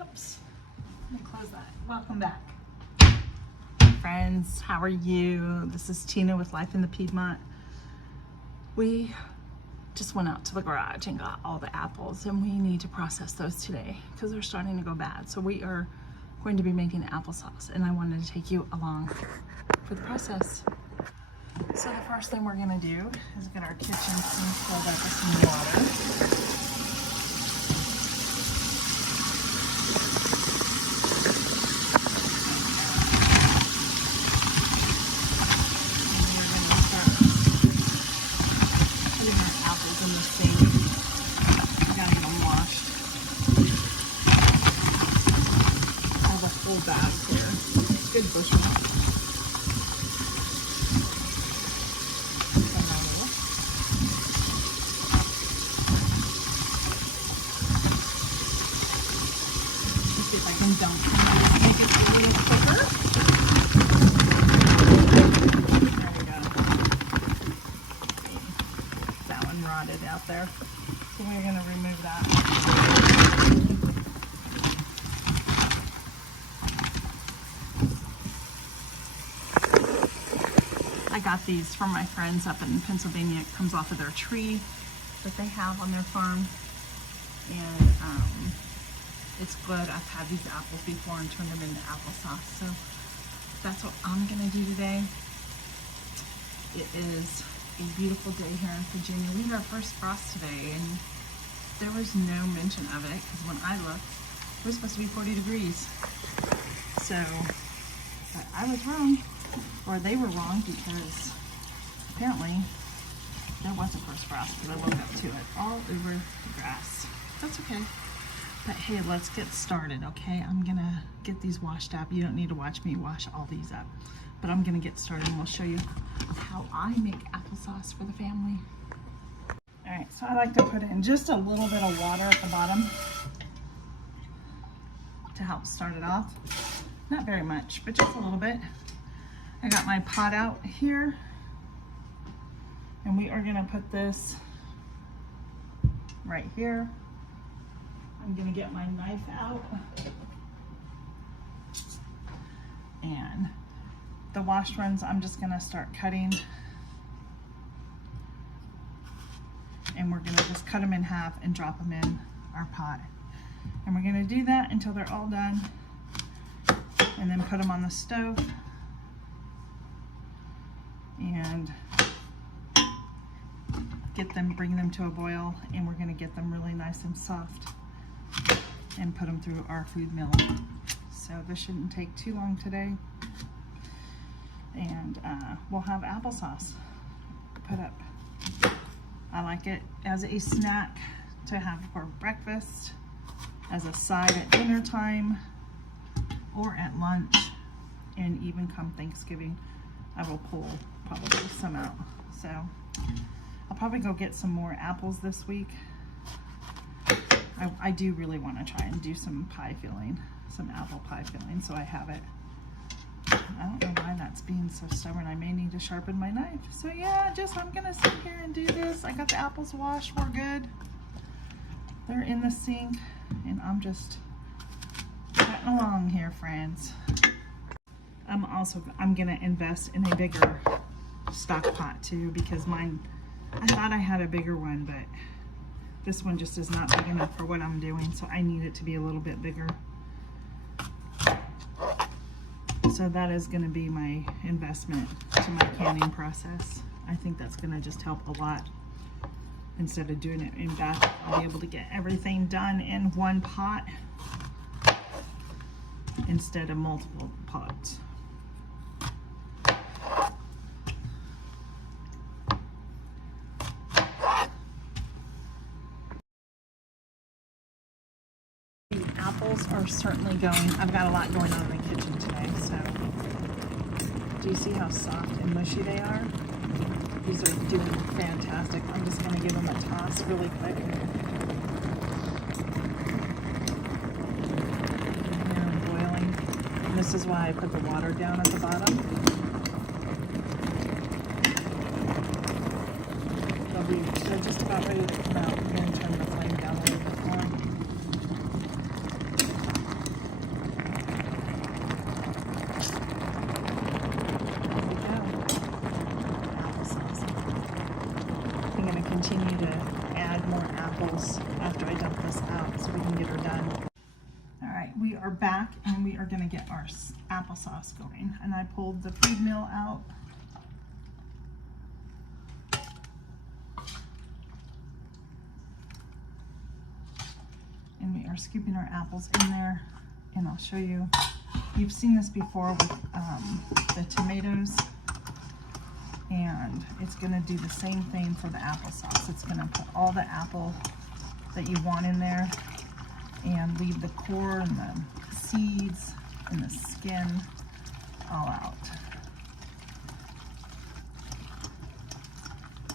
Oops. Let me close that. Welcome back. Friends, how are you? This is Tina with Life in the Piedmont. We just went out to the garage and got all the apples, and we need to process those today because they're starting to go bad. So we are going to be making applesauce, and I wanted to take you along for the process. So the first thing we're gonna do is get our kitchen sink filled up with some water. Bag here. Good bushmeat. Let's see if I can dump some of this, make it a little quicker. There we go. That one rotted out there. So we're going to remove that. I got these from my friends up in Pennsylvania. It comes off of their tree that they have on their farm, and it's good. I've had these apples before and turned them into applesauce, so that's what I'm gonna do today. It is a beautiful day here in Virginia. We had our first frost today, and there was no mention of it because when I looked, it was supposed to be 40 degrees. So, but I was wrong. Or they were wrong, because apparently there was a first frost, because I woke up to it all over the grass. That's okay. But hey, let's get started, okay? I'm gonna get these washed up. You don't need to watch me wash all these up, but I'm gonna get started and we'll show you how I make applesauce for the family. All right, so I like to put in just a little bit of water at the bottom to help start it off. Not very much, but just a little bit. I got my pot out here, and we are gonna put this right here. I'm gonna get my knife out, and the washed ones I'm just gonna start cutting, and we're gonna just cut them in half and drop them in our pot. And we're gonna do that until they're all done, and then put them on the stove and bring them to a boil, and we're gonna get them really nice and soft and put them through our food mill. So this shouldn't take too long today, and we'll have applesauce put up. I like it as a snack to have for breakfast, as a side at dinner time, or at lunch, and even come Thanksgiving. I will pull probably some out. So I'll probably go get some more apples this week. I do really want to try and do some pie filling, some apple pie filling, so I have it. I don't know why that's being so stubborn. I may need to sharpen my knife. So yeah, I'm gonna sit here and do this. I got the apples washed, we're good. They're in the sink, and I'm just cutting along here, friends. I'm gonna invest in a bigger stock pot too, because mine, I thought I had a bigger one, but this one just is not big enough for what I'm doing, so I need it to be a little bit bigger. So that is gonna be my investment to my canning process. I think that's gonna just help a lot. Instead of doing it in batch, I'll be able to get everything done in one pot instead of multiple pots. Apples are certainly going. I've got a lot going on in the kitchen today, so do you see how soft and mushy they are? These are doing fantastic. I'm just going to give them a toss really quick. Here I'm boiling. And this is why I put the water down at the bottom. They're just about ready to come out. I'm going to turn the flame down a little bit more. we are back and we are going to get our applesauce going. And I pulled the food mill out. And we are scooping our apples in there. And I'll show you. You've seen this before with the tomatoes. And it's going to do the same thing for the applesauce. It's going to put all the apple that you want in there and leave the core and the seeds and the skin all out.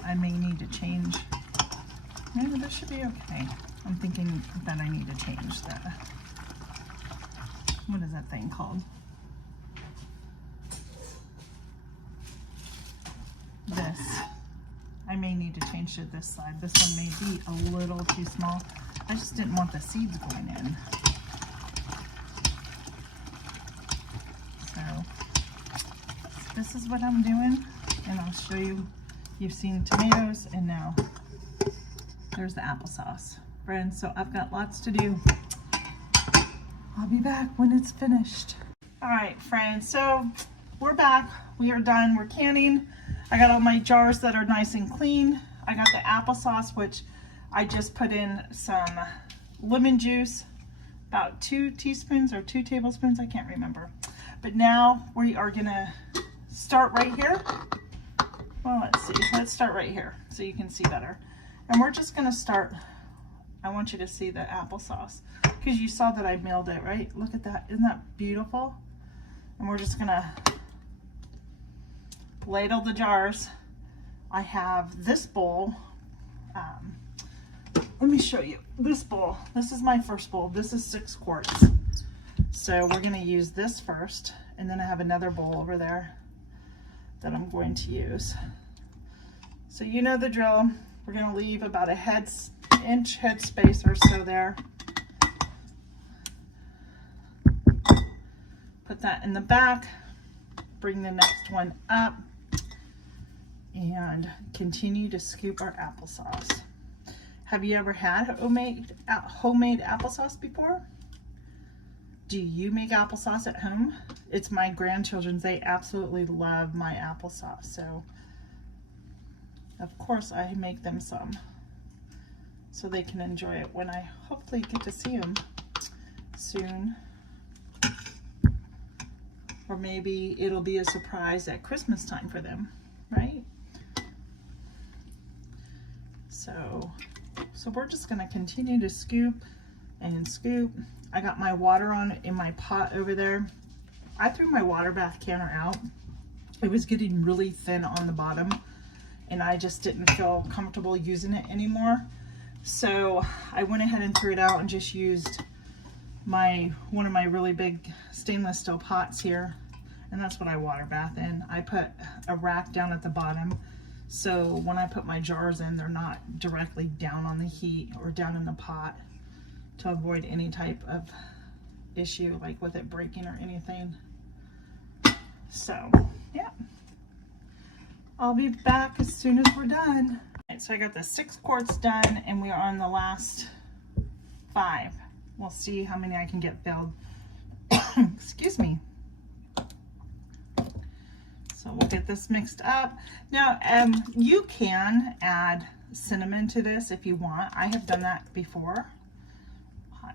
I may need to change. Maybe this should be okay. I'm thinking that I need to change the, what is that thing called? This. I may need to change to this side. This one may be a little too small. I just didn't want the seeds going in. So this is what I'm doing, and I'll show you. You've seen tomatoes, and now there's the applesauce. Friends, so I've got lots to do. I'll be back when it's finished. All right, friends, so we're back. We are done. We're canning. I got all my jars that are nice and clean. I got the applesauce, which I just put in some lemon juice, about 2 teaspoons or 2 tablespoons, I can't remember. But now we are gonna start right here. Well, let's see, let's start right here so you can see better. And we're just gonna start, I want you to see the applesauce because you saw that I milled it, right? Look at that, isn't that beautiful? And we're just gonna ladle the jars. I have this bowl. Let me show you this bowl. This is my first bowl. This is 6 quarts. So we're gonna use this first, and then I have another bowl over there that I'm going to use. So you know the drill. We're gonna leave about a inch head space or so there. Put that in the back, bring the next one up, and continue to scoop our applesauce. Have you ever had homemade applesauce before? Do you make applesauce at home? It's my grandchildren's. They absolutely love my applesauce. So, of course, I make them some so they can enjoy it when I hopefully get to see them soon. Or maybe it'll be a surprise at Christmas time for them, right? So we're just gonna continue to scoop and scoop. I got my water on in my pot over there. I threw my water bath canner out. It was getting really thin on the bottom and I just didn't feel comfortable using it anymore. So I went ahead and threw it out and just used one of my really big stainless steel pots here, and that's what I water bath in. I put a rack down at the bottom, so when I put my jars in, they're not directly down on the heat or down in the pot, to avoid any type of issue like with it breaking or anything. So yeah, I'll be back as soon as we're done. All right, so I got the 6 quarts done and we are on the last 5. We'll see how many I can get filled. Excuse me. So we'll get this mixed up. Now, you can add cinnamon to this if you want. I have done that before,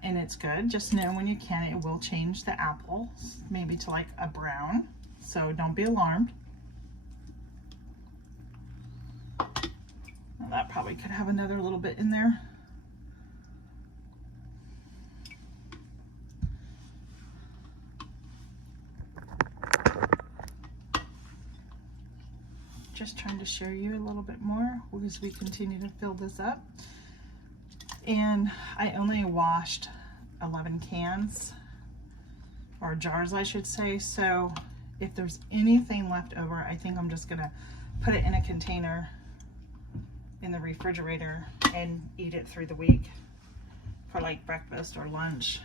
and it's good. Just know when you can, it will change the apple, maybe to like a brown. So don't be alarmed. Well, that probably could have another little bit in there. Just trying to show you a little bit more as we continue to fill this up. And I only washed 11 cans, or jars I should say, so if there's anything left over, I think I'm just gonna put it in a container in the refrigerator and eat it through the week for like breakfast or lunch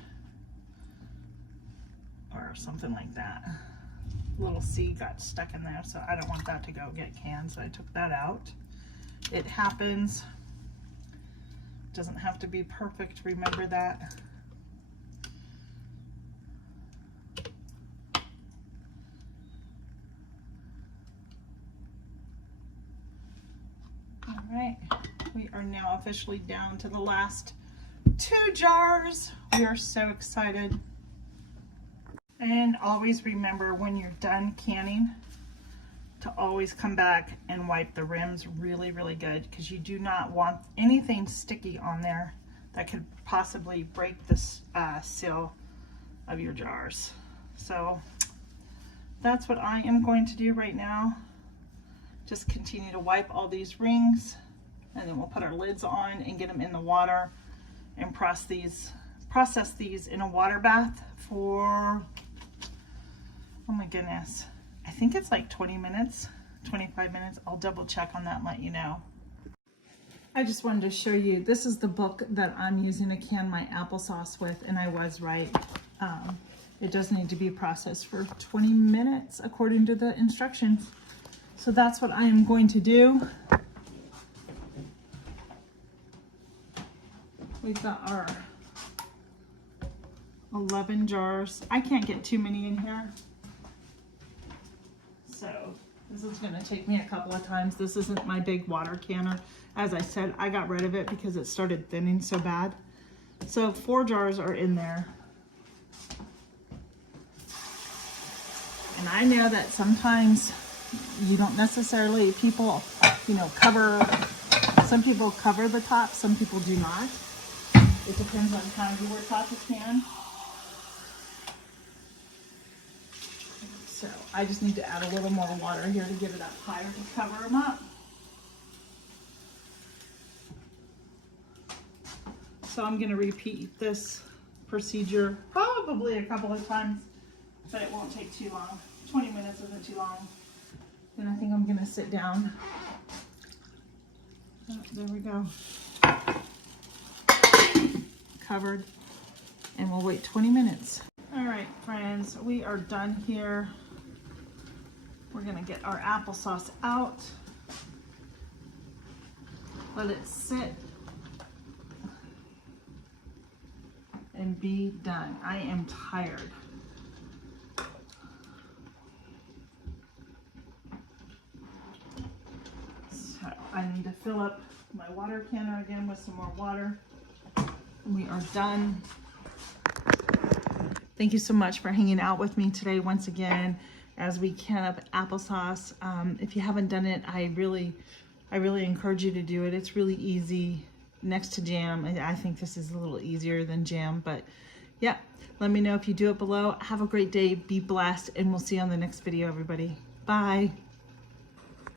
or something like that. Little seed got stuck in there, so I don't want that to go get canned, so I took that out. It happens. Doesn't have to be perfect, remember that. are now officially down to the last 2 jars. We are so excited. And always remember when you're done canning to always come back and wipe the rims really, really good, because you do not want anything sticky on there that could possibly break the seal of your jars. So that's what I am going to do right now. Just continue to wipe all these rings, and then we'll put our lids on and get them in the water and process these in a water bath for, oh my goodness, I think it's like 20 minutes, 25 minutes. I'll double check on that and let you know. I just wanted to show you, this is the book that I'm using to can my applesauce with, and I was right. It does need to be processed for 20 minutes according to the instructions. So that's what I am going to do. We've got our 11 jars. I can't get too many in here. So this is gonna take me a couple of times. This isn't my big water canner. As I said, I got rid of it because it started thinning so bad. So 4 jars are in there. And I know that sometimes you don't necessarily, people, some people cover the top, some people do not. It depends on how you were taught to can. So I just need to add a little more water here to get it up higher to cover them up. So I'm going to repeat this procedure probably a couple of times, but it won't take too long. 20 minutes isn't too long. Then I think I'm going to sit down. Oh, there we go. Covered, and we'll wait 20 minutes. All right, friends, we are done here. We're going to get our applesauce out. Let it sit and be done. I am tired. So I need to fill up my water canner again with some more water. We are done. Thank you so much for hanging out with me today once again as we can up applesauce. If you haven't done it, I really encourage you to do it. It's really easy next to jam. I think this is a little easier than jam, but yeah, let me know if you do it below. Have a great day, be blessed, and we'll see you on the next video, everybody. Bye.